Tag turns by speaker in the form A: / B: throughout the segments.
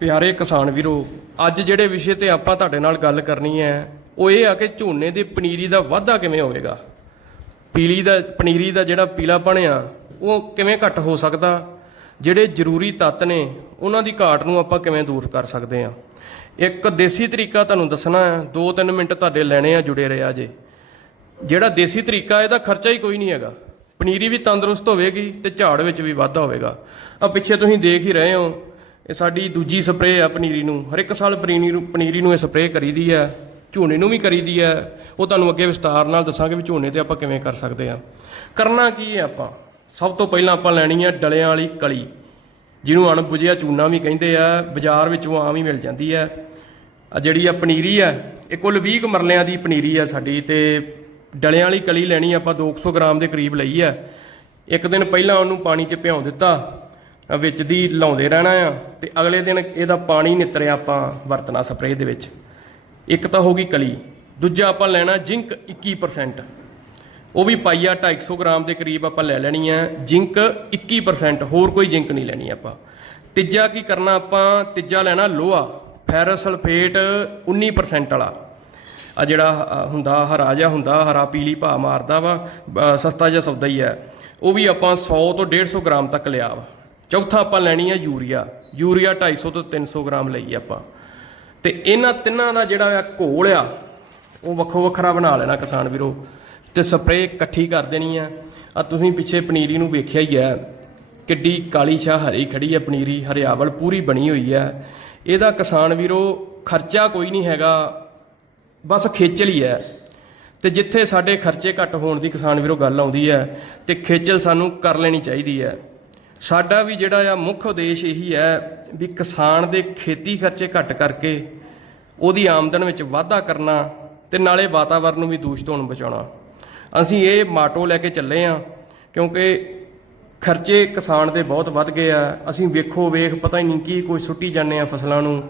A: ਪਿਆਰੇ ਕਿਸਾਨ ਵੀਰੋ, ਅੱਜ ਜਿਹੜੇ ਵਿਸ਼ੇ ਤੇ ਆਪਾਂ ਤੁਹਾਡੇ ਨਾਲ ਗੱਲ ਕਰਨੀ ਹੈ, ਉਹ ਇਹ ਆ ਕਿ ਝੋਨੇ ਦੀ ਪਨੀਰੀ ਦਾ ਵਾਧਾ ਕਿਵੇਂ ਹੋਵੇਗਾ? ਪੀਲੀ ਦਾ, ਪਨੀਰੀ ਦਾ ਜਿਹੜਾ ਪੀਲਾਪਣ ਆ, ਉਹ ਕਿਵੇਂ ਘੱਟ ਹੋ ਸਕਦਾ? ਜਿਹੜੇ ਜ਼ਰੂਰੀ ਤੱਤ ਨੇ, ਉਹਨਾਂ ਦੀ ਘਾਟ ਨੂੰ ਆਪਾਂ ਕਿਵੇਂ ਦੂਰ ਕਰ ਸਕਦੇ ਆ? ਇੱਕ ਦੇਸੀ ਤਰੀਕਾ ਤੁਹਾਨੂੰ ਦੱਸਣਾ ਹੈ 2-3 ਮਿੰਟ ਤੁਹਾਡੇ ਲੈਣੇ ਆ ਜੁੜੇ ਰਿਹਾ ਜੇ ਜਿਹੜਾ ਦੇਸੀ ਤਰੀਕਾ, ਇਹਦਾ ਖਰਚਾ ਹੀ ਕੋਈ ਨਹੀਂ ਹੈਗਾ। ਪਨੀਰੀ ਵੀ ਤੰਦਰੁਸਤ ਹੋਵੇਗੀ ਤੇ ਝਾੜ ਵਿੱਚ ਵੀ ਵਾਧਾ ਹੋਵੇਗਾ। ਆ ਪਿੱਛੇ ਤੁਸੀਂ ਦੇਖ ਹੀ ਰਹੇ ਹੋ ਇਹ ਸਾਡੀ ਦੂਜੀ ਸਪਰੇਅ ਆ ਪਨੀਰੀ ਨੂੰ। ਹਰ ਇੱਕ ਸਾਲ ਪਨੀਰੀ ਨੂੰ ਪਨੀਰੀ ਨੂੰ ਇਹ ਸਪਰੇਅ ਕਰੀਦੀ ਹੈ ਝੋਨੇ ਨੂੰ ਵੀ ਕਰੀਦੀ ਹੈ ਉਹ ਤੁਹਾਨੂੰ ਅੱਗੇ ਵਿਸਤਾਰ ਨਾਲ ਦੱਸਾਂਗੇ ਵੀ ਝੋਨੇ ਤੇ ਆਪਾਂ ਕਿਵੇਂ ਕਰ ਸਕਦੇ ਆ। ਕਰਨਾ ਕੀ ਹੈ ਆਪਾਂ? ਸਭ ਤੋਂ ਪਹਿਲਾਂ ਆਪਾਂ ਲੈਣੀ ਹੈ ਡਲਿਆਂ ਵਾਲੀ ਕਲੀ, ਜਿਹਨੂੰ ਅਣਬੁਝਿਆ ਚੂਨਾ ਵੀ ਕਹਿੰਦੇ ਆ। ਬਾਜ਼ਾਰ ਵਿੱਚੋਂ ਆਮ ਹੀ ਮਿਲ ਜਾਂਦੀ ਹੈ ਆ ਜਿਹੜੀ ਆ ਪਨੀਰੀ ਆ, ਇਹ ਕੁੱਲ 20 ਕੁ ਮਰਲਿਆਂ ਦੀ ਪਨੀਰੀ ਆ ਸਾਡੀ ਤੇ ਡਲਿਆਂ ਵਾਲੀ ਕਲੀ ਲੈਣੀ ਆਪਾਂ 200 ਗ੍ਰਾਮ ਦੇ ਕਰੀਬ ਲਈ ਆ। ਇੱਕ ਦਿਨ ਪਹਿਲਾਂ ਉਹਨੂੰ ਪਾਣੀ 'ਚ ਭਿਉਂ ਦਿੱਤਾ। ਵਿੱਚ ਦੀ ਲਾਉਂਦੇ ਰਹਿਣਾ ਆ ਤੇ ਅਗਲੇ ਦਿਨ ਇਹਦਾ ਪਾਣੀ ਨਿਤਰਿਆ ਆਪਾਂ ਵਰਤਣਾ ਸਪਰੇਅ ਦੇ ਵਿੱਚ। ਇੱਕ ਤਾਂ ਹੋ ਗਈ ਕਲੀ ਦੂਜਾ ਆਪਾਂ ਲੈਣਾ ਜ਼ਿੰਕ 21% ਉਹ ਵੀ ਪਾਈਆ 250 ਗ੍ਰਾਮ ਦੇ ਕਰੀਬ ਆਪਾਂ ਲੈ ਲੈਣੀ ਹੈ ਜ਼ਿੰਕ 21% ਹੋਰ ਕੋਈ ਜ਼ਿੰਕ ਨਹੀਂ ਲੈਣੀ ਆਪਾਂ। ਤੀਜਾ ਕੀ ਕਰਨਾ ਆਪਾਂ ਤੀਜਾ ਲੈਣਾ ਲੋਹਾ ਫੈਰਸ ਸਲਫੇਟ 19% ਵਾਲਾ। ਆ ਜਿਹੜਾ ਅ, ਹੁੰਦਾ ਹਰਾ ਜਿਹਾ ਹੁੰਦਾ ਹਰਾ ਪੀਲੀ ਭਾ ਮਾਰਦਾ ਵਾ ਸਸਤਾ ਜਿਹਾ ਸੌਦਾ ਹੀ ਹੈ ਉਹ ਵੀ ਆਪਾਂ 100 ਤੋਂ 150 ਗ੍ਰਾਮ ਤੱਕ ਲਿਆ ਵਾ। ਚੌਥਾ ਆਪਾਂ ਲੈਣੀ ਹੈ ਯੂਰੀਆ। ਯੂਰੀਆ 250 ਤੋਂ 300 ਗ੍ਰਾਮ ਲਈ ਆਪਾਂ। ਤੇ ਇਹਨਾਂ ਤਿੰਨਾਂ ਦਾ ਜਿਹੜਾ ਆ ਘੋਲ ਆ, ਉਹ ਵੱਖੋ ਵੱਖਰਾ ਬਣਾ ਲੈਣਾ ਕਿਸਾਨ ਵੀਰੋ। ਤੇ ਸਪਰੇਅ ਇਕੱਠੀ ਕਰ ਦੇਣੀ ਆ। ਆ ਤੁਸੀਂ ਪਿੱਛੇ ਪਨੀਰੀ ਨੂੰ ਵੇਖਿਆ ਹੀ ਹੈ ਕਿੱਡੀ ਕਾਲੀ ਛਾਹ ਹਰੀ ਖੜੀ ਹੈ ਪਨੀਰੀ, ਹਰਿਆਵਲ ਪੂਰੀ ਬਣੀ ਹੋਈ ਹੈ ਇਹਦਾ ਕਿਸਾਨ ਵੀਰੋ ਖਰਚਾ ਕੋਈ ਨਹੀਂ ਹੈਗਾ, ਬਸ ਖੇਚਲ ਹੀ ਹੈ ਤੇ ਜਿੱਥੇ ਸਾਡੇ ਖਰਚੇ ਘੱਟ ਹੋਣ ਦੀ ਕਿਸਾਨ ਵੀਰੋ ਗੱਲ ਆਉਂਦੀ ਹੈ ਤੇ ਖੇਚਲ ਸਾਨੂੰ ਕਰ ਲੈਣੀ ਚਾਹੀਦੀ ਹੈ ਸਾਡਾ ਵੀ ਜਿਹੜਾ ਆ ਮੁੱਖ ਉਦੇਸ਼ ਇਹੀ ਹੈ ਵੀ ਕਿਸਾਨ ਦੇ ਖੇਤੀ ਖਰਚੇ ਘੱਟ ਕਰਕੇ ਉਹਦੀ ਆਮਦਨ ਵਿੱਚ ਵਾਧਾ ਕਰਨਾ ਤੇ ਨਾਲੇ ਵਾਤਾਵਰਨ ਨੂੰ ਵੀ ਦੂਸ਼ਿਤ ਹੋਣ ਬਚਾਉਣਾ। ਅਸੀਂ ਇਹ ਮਾਟੋ ਲੈ ਕੇ ਚੱਲੇ ਆ ਕਿਉਂਕਿ ਖਰਚੇ ਕਿਸਾਨ ਦੇ ਬਹੁਤ ਵੱਧ ਗਏ ਆ। ਅਸੀਂ ਵੇਖੋ, ਵੇਖ, ਪਤਾ ਹੀ ਨਹੀਂ ਕੀ ਕੋਈ ਸੁੱਟੀ ਜਾਂਦੇ ਆ ਫਸਲਾਂ ਨੂੰ।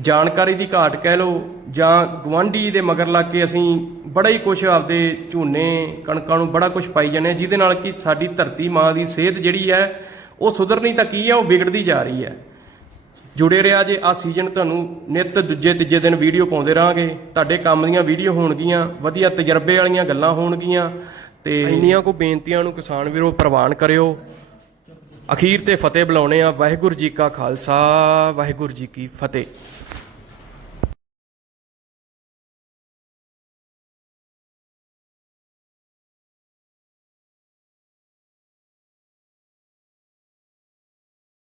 A: ਜਾਣਕਾਰੀ ਦੀ ਘਾਟ ਕਹਿ ਲਓ ਜਾਂ ਗਵਾਂਢੀ ਦੇ ਮਗਰ ਲੱਗ ਕੇ ਅਸੀਂ ਬੜਾ ਹੀ ਕੁਝ ਆਪਦੇ ਝੋਨੇ, ਕਣਕਾਂ ਨੂੰ ਬੜਾ ਕੁਝ ਪਾਈ ਜਾਂਦੇ ਆ, ਜਿਹਦੇ ਨਾਲ ਕਿ ਸਾਡੀ ਧਰਤੀ ਮਾਂ ਦੀ ਸਿਹਤ ਜਿਹੜੀ ਹੈ ਉਹ ਸੁਧਰਨੀ ਤਾਂ ਕੀ ਹੈ ਉਹ ਵਿਗੜਦੀ ਜਾ ਰਹੀ ਹੈ। ਜੁੜੇ ਰਿਹਾ ਜੇ ਆ ਸੀਜ਼ਨ ਤੁਹਾਨੂੰ ਨਿਤ ਦੂਜੇ ਤੀਜੇ ਦਿਨ ਵੀਡੀਓ ਪਾਉਂਦੇ ਰਹਾਂਗੇ। ਤੁਹਾਡੇ ਕੰਮ ਦੀਆਂ ਵੀਡੀਓ ਹੋਣਗੀਆਂ, ਵਧੀਆ ਤਜਰਬੇ ਵਾਲੀਆਂ ਗੱਲਾਂ ਹੋਣਗੀਆਂ ਤੇ ਇੰਨੀਆਂ ਕੋ ਬੇਨਤੀਆਂ ਨੂੰ ਕਿਸਾਨ ਵੀਰੋ ਪ੍ਰਵਾਨ ਕਰਿਓ। ਅਖੀਰ ਤੇ ਫਤਿਹ ਬੁਲਾਉਣੇ ਆ। ਵਾਹਿਗੁਰੂ ਜੀ ਕਾ ਖਾਲਸਾ, ਵਾਹਿਗੁਰੂ ਜੀ ਕੀ ਫਤਿਹ।